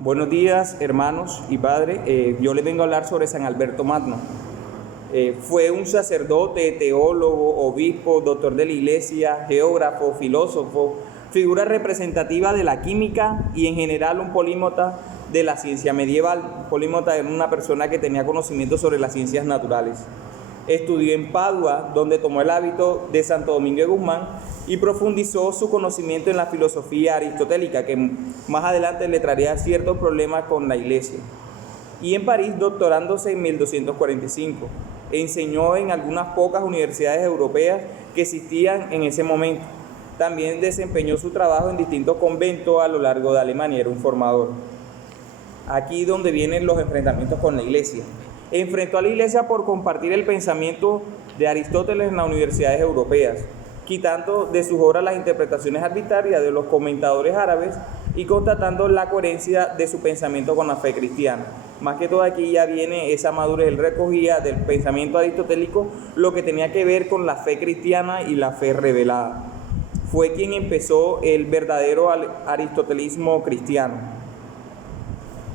Buenos días, hermanos y padre. Yo les vengo a hablar sobre San Alberto Magno. Fue un sacerdote, teólogo, obispo, doctor de la iglesia, geógrafo, filósofo, figura representativa de la química y en general un polímota de la ciencia medieval. Polímota era una persona que tenía conocimiento sobre las ciencias naturales. Estudió en Padua, donde tomó el hábito de Santo Domingo de Guzmán y profundizó su conocimiento en la filosofía aristotélica, que más adelante le traería ciertos problemas con la iglesia. Y en París, doctorándose en 1245. Enseñó en algunas pocas universidades europeas que existían en ese momento. También desempeñó su trabajo en distintos conventos a lo largo de Alemania, era un formador. Aquí donde vienen los enfrentamientos con la iglesia. Enfrentó a la iglesia por compartir el pensamiento de Aristóteles en las universidades europeas, quitando de sus obras las interpretaciones arbitrarias de los comentadores árabes y constatando la coherencia de su pensamiento con la fe cristiana. Más que todo aquí ya viene esa madurez, él recogía del pensamiento aristotélico lo que tenía que ver con la fe cristiana y la fe revelada. Fue quien empezó el verdadero aristotelismo cristiano.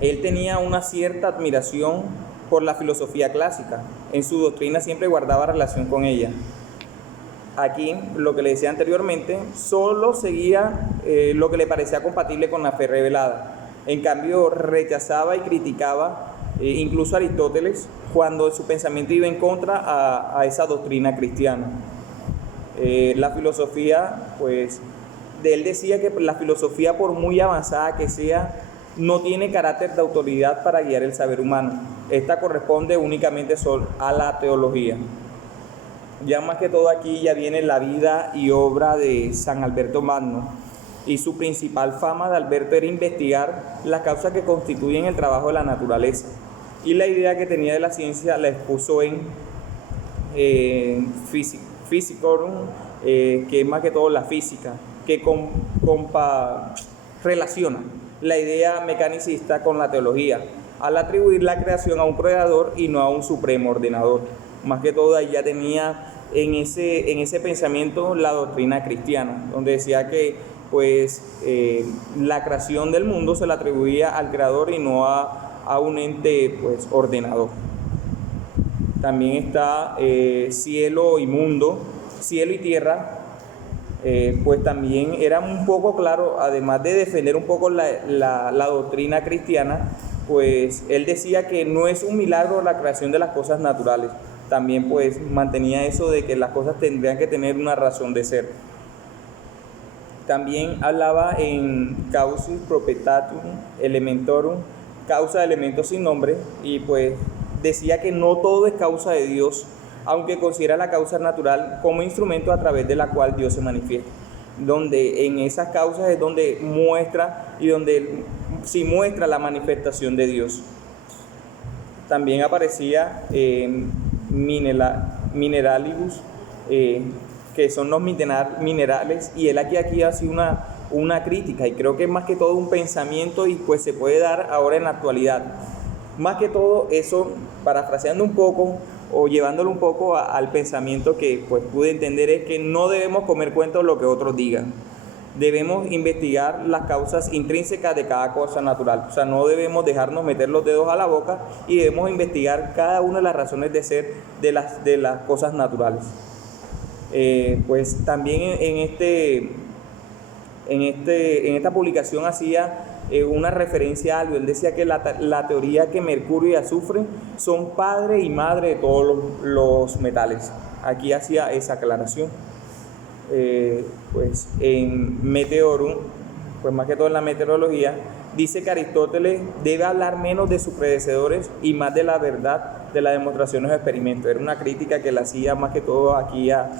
Él tenía una cierta admiración por la filosofía clásica. En su doctrina siempre guardaba relación con ella. Aquí, lo que le decía anteriormente, solo seguía lo que le parecía compatible con la fe revelada. En cambio, rechazaba y criticaba incluso a Aristóteles cuando su pensamiento iba en contra a esa doctrina cristiana. La filosofía, pues, él decía que la filosofía, por muy avanzada que sea, no tiene carácter de autoridad para guiar el saber humano. Esta corresponde únicamente a la teología. Ya más que todo aquí ya viene la vida y obra de San Alberto Magno, y su principal fama de Alberto era investigar las causas que constituyen el trabajo de la naturaleza, y la idea que tenía de la ciencia la expuso en Physicorum, que es más que todo la física, que relaciona la idea mecanicista con la teología, al atribuir la creación a un creador y no a un supremo ordenador. Más que todo ahí ya tenía en ese pensamiento la doctrina cristiana, donde decía que pues la creación del mundo se la atribuía al creador y no a un ente pues ordenador. También está cielo y mundo, cielo y tierra. Pues también era un poco claro, además de defender un poco la doctrina cristiana, pues él decía que no es un milagro la creación de las cosas naturales. También pues mantenía eso de que las cosas tendrían que tener una razón de ser. También hablaba en Causis Propetatum Elementorum, causa de elementos sin nombre, y pues decía que no todo es causa de Dios, aunque considera la causa natural como instrumento a través de la cual Dios se manifiesta, donde en esas causas es donde muestra y donde sí muestra la manifestación de Dios. También aparecía Mineralibus, que son los minerales, y él aquí hace una crítica, y creo que es más que todo un pensamiento y pues se puede dar ahora en la actualidad. Más que todo eso, parafraseando un poco o llevándolo un poco al pensamiento que pues pude entender, es que no debemos comer cuentos lo que otros digan. Debemos investigar las causas intrínsecas de cada cosa natural. O sea, no debemos dejarnos meter los dedos a la boca y debemos investigar cada una de las razones de ser de las cosas naturales. Pues también en esta publicación hacía una referencia a algo. Él decía que la teoría que mercurio y azufre son padre y madre de todos los metales. Aquí hacía esa aclaración. Pues en Meteorum, pues más que todo en la meteorología, dice que Aristóteles debe hablar menos de sus predecesores y más de la verdad de las demostraciones de experimentos. Era una crítica que le hacía más que todo aquí a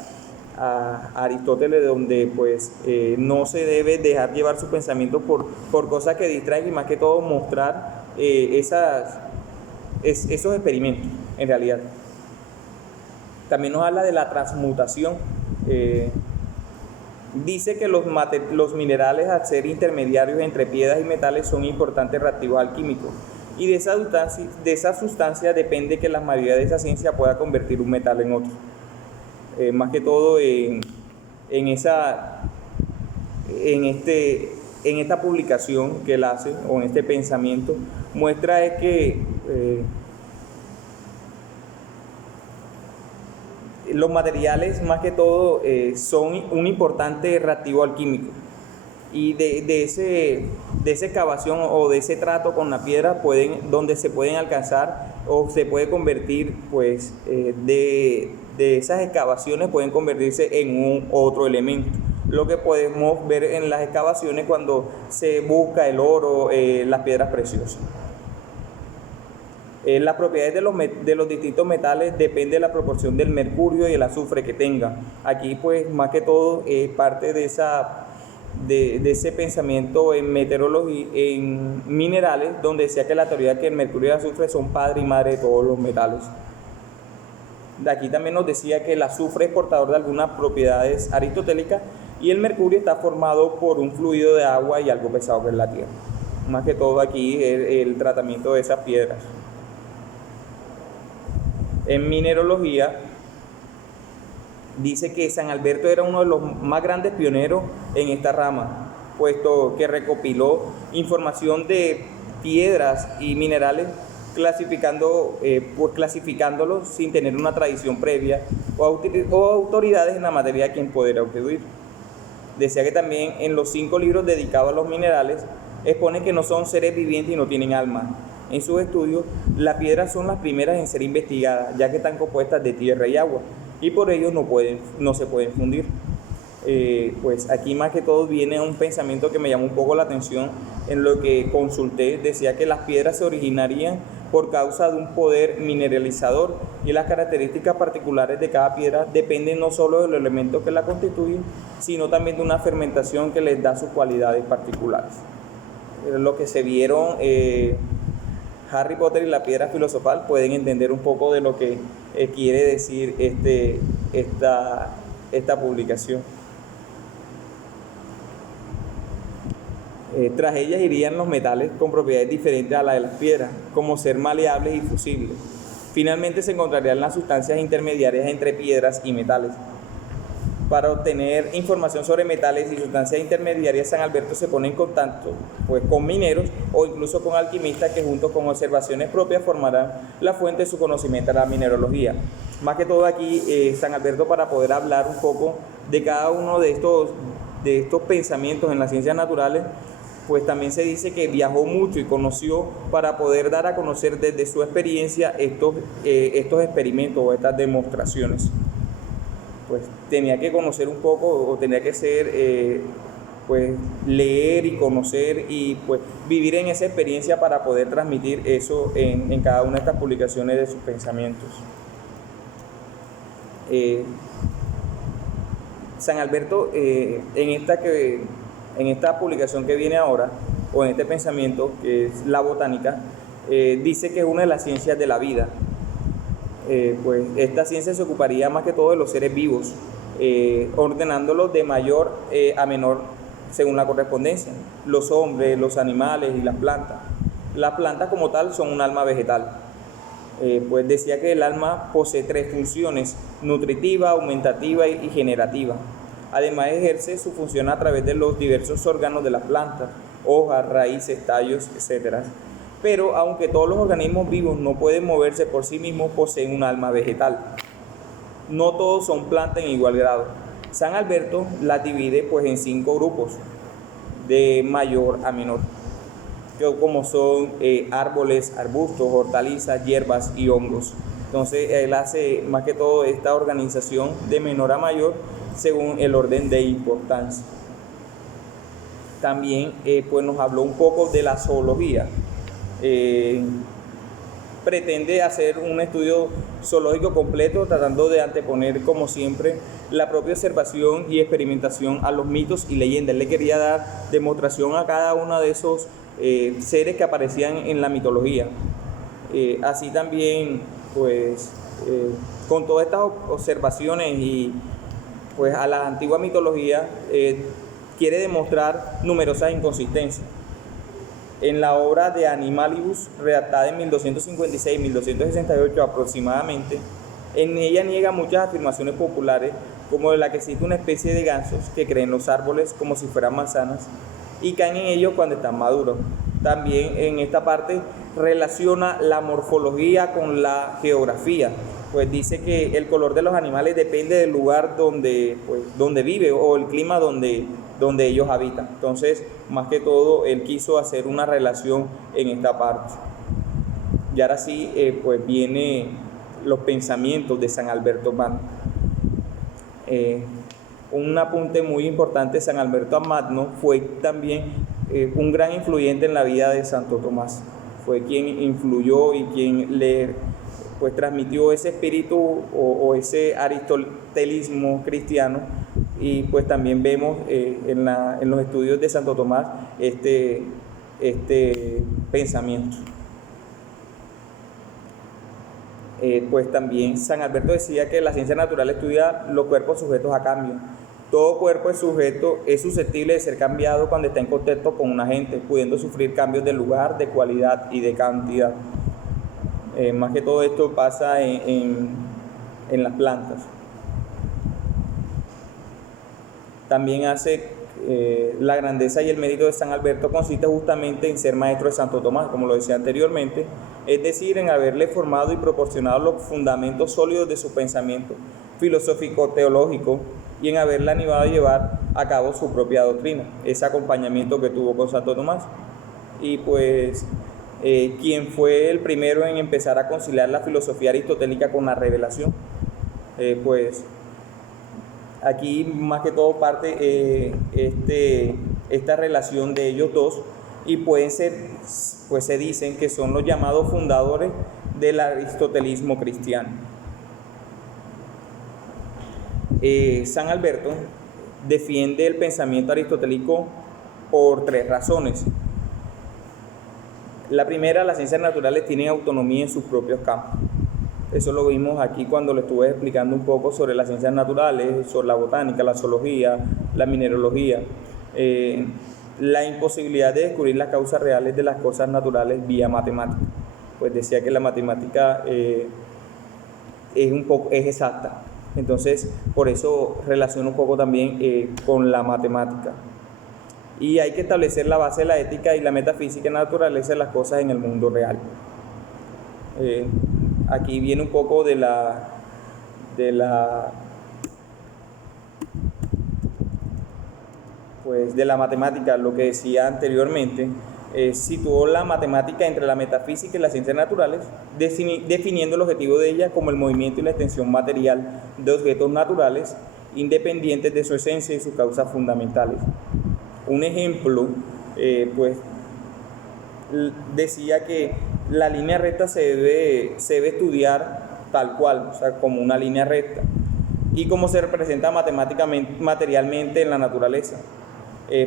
Aristóteles, donde pues no se debe dejar llevar su pensamiento por cosas que distraen, y más que todo mostrar esos experimentos en realidad. También nos habla de la transmutación. Dice que los minerales, al ser intermediarios entre piedras y metales, son importantes reactivos alquímicos, y de esa sustancia depende que la mayoría de esa ciencia pueda convertir un metal en otro. Más que todo en este en esta publicación que él hace, o en este pensamiento, muestra es que los materiales, más que todo, son un importante reactivo alquímico. Y de esa excavación o de ese trato con la piedra, donde se pueden alcanzar o se puede convertir, pues, de esas excavaciones pueden convertirse en un otro elemento. Lo que podemos ver en las excavaciones cuando se busca el oro, las piedras preciosas. Las propiedades de los distintos metales depende de la proporción del mercurio y el azufre que tengan. Aquí, pues, más que todo, parte de ese pensamiento en meteorología, en minerales, donde decía que la teoría que el mercurio y el azufre son padre y madre de todos los metales. De aquí también nos decía que el azufre es portador de algunas propiedades aristotélicas y el mercurio está formado por un fluido de agua y algo pesado que es la tierra. Más que todo aquí el tratamiento de esas piedras. En mineralogía dice que San Alberto era uno de los más grandes pioneros en esta rama, puesto que recopiló información de piedras y minerales clasificándolos sin tener una tradición previa o autoridades en la materia a quien poder atribuir. Decía que también en los 5 libros dedicados a los minerales expone que no son seres vivientes y no tienen alma. En sus estudios, las piedras son las primeras en ser investigadas, ya que están compuestas de tierra y agua, y por ello no se pueden fundir. Pues aquí más que todo viene un pensamiento que me llamó un poco la atención en lo que consulté. Decía que las piedras se originarían por causa de un poder mineralizador y las características particulares de cada piedra dependen no solo de los elementos que la constituyen, sino también de una fermentación que les da sus cualidades particulares. Lo que se vieron Harry Potter y la piedra filosofal pueden entender un poco de lo que quiere decir esta publicación. Tras ellas irían los metales con propiedades diferentes a las de las piedras, como ser maleables y fusibles. Finalmente se encontrarían las sustancias intermediarias entre piedras y metales. Para obtener información sobre metales y sustancias intermediarias, San Alberto se pone en contacto, pues, con mineros o incluso con alquimistas que junto con observaciones propias formarán la fuente de su conocimiento de la mineralogía. Más que todo aquí, San Alberto, para poder hablar un poco de cada uno de estos pensamientos en las ciencias naturales, pues también se dice que viajó mucho y conoció para poder dar a conocer desde su experiencia estos experimentos o estas demostraciones. Pues tenía que conocer un poco, o tenía que ser, pues leer y conocer y pues vivir en esa experiencia para poder transmitir eso en cada una de estas publicaciones de sus pensamientos. San Alberto, en esta publicación que viene ahora, o en este pensamiento, que es la botánica, dice que es una de las ciencias de la vida. Pues esta ciencia se ocuparía más que todo de los seres vivos, ordenándolos de mayor a menor según la correspondencia: los hombres, los animales y las plantas. Las plantas como tal son un alma vegetal. Pues decía que el alma posee 3 funciones: nutritiva, aumentativa y generativa. Además ejerce su función a través de los diversos órganos de las plantas, hojas, raíces, tallos, etc. Pero aunque todos los organismos vivos no pueden moverse por sí mismos, poseen un alma vegetal. No todos son plantas en igual grado. San Alberto las divide, pues, en 5 grupos de mayor a menor, como son árboles, arbustos, hortalizas, hierbas y hongos. Entonces él hace más que todo esta organización de menor a mayor según el orden de importancia. También pues nos habló un poco de la zoología. Pretende hacer un estudio zoológico completo, tratando de anteponer, como siempre, la propia observación y experimentación a los mitos y leyendas. Él le quería dar demostración a cada uno de esos seres que aparecían en la mitología. Así también, pues, con todas estas observaciones y pues a la antigua mitología, quiere demostrar numerosas inconsistencias. En la obra de Animalibus, redactada en 1256-1268 aproximadamente, en ella niega muchas afirmaciones populares, como la que cita una especie de gansos que creen los árboles como si fueran manzanas, y caen en ellos cuando están maduros. También en esta parte relaciona la morfología con la geografía, pues dice que el color de los animales depende del lugar donde vive o el clima donde ellos habitan. Entonces, más que todo, él quiso hacer una relación en esta parte. Y ahora sí, pues vienen los pensamientos de San Alberto Magno. Un apunte muy importante de San Alberto Magno fue también un gran influyente en la vida de Santo Tomás. Fue quien influyó y quien le transmitió ese espíritu o ese aristotelismo cristiano, y pues también vemos en los estudios de Santo Tomás este pensamiento. Pues también San Alberto decía que la ciencia natural estudia los cuerpos sujetos a cambio. Todo cuerpo es susceptible de ser cambiado cuando está en contacto con un agente, pudiendo sufrir cambios de lugar, de cualidad y de cantidad. Más que todo esto pasa en las plantas. También la grandeza y el mérito de San Alberto consiste justamente en ser maestro de Santo Tomás, como lo decía anteriormente, es decir, en haberle formado y proporcionado los fundamentos sólidos de su pensamiento filosófico-teológico y en haberle animado a llevar a cabo su propia doctrina, ese acompañamiento que tuvo con Santo Tomás. Y pues quien fue el primero en empezar a conciliar la filosofía aristotélica con la revelación. Pues aquí más que todo parte esta relación de ellos dos, y pueden ser, pues se dicen que son los llamados fundadores del aristotelismo cristiano. San Alberto defiende el pensamiento aristotélico por 3 razones. La primera, las ciencias naturales tienen autonomía en sus propios campos. Eso lo vimos aquí cuando le estuve explicando un poco sobre las ciencias naturales, sobre la botánica, la zoología, la mineralogía. La imposibilidad de descubrir las causas reales de las cosas naturales vía matemática. Pues decía que la matemática es exacta. Entonces, por eso relaciono un poco también con la matemática. Y hay que establecer la base de la ética y la metafísica en la naturaleza de las cosas en el mundo real. Aquí viene un poco de la matemática, lo que decía anteriormente. Situó la matemática entre la metafísica y las ciencias naturales, definiendo el objetivo de ella como el movimiento y la extensión material de objetos naturales independientes de su esencia y sus causas fundamentales. Un ejemplo, pues decía que la línea recta se debe estudiar tal cual, o sea, como una línea recta, y cómo se representa matemáticamente, materialmente en la naturaleza.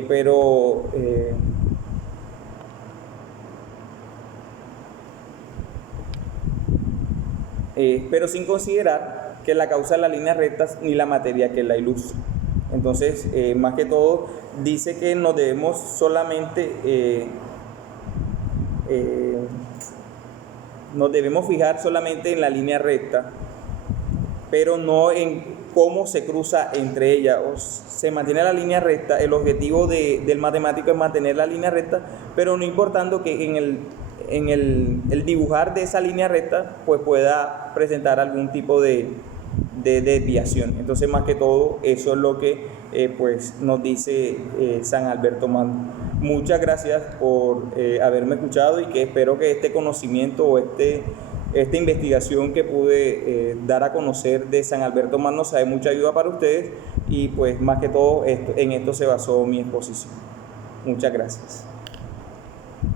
Pero sin considerar que la causa de la línea recta ni la materia que la ilustra. Entonces, más que todo, dice que nos debemos solamente nos debemos fijar solamente en la línea recta, pero no en cómo se cruza entre ellas. Se mantiene la línea recta, el objetivo del matemático es mantener la línea recta, pero no importando que en el dibujar de esa línea recta pues pueda presentar algún tipo de desviación. Entonces, más que todo, eso es lo que pues nos dice San Alberto Magno. Muchas gracias por haberme escuchado, y que espero que este conocimiento o esta investigación que pude dar a conocer de San Alberto Magno sea de mucha ayuda para ustedes, y pues más que todo en esto se basó mi exposición. Muchas gracias.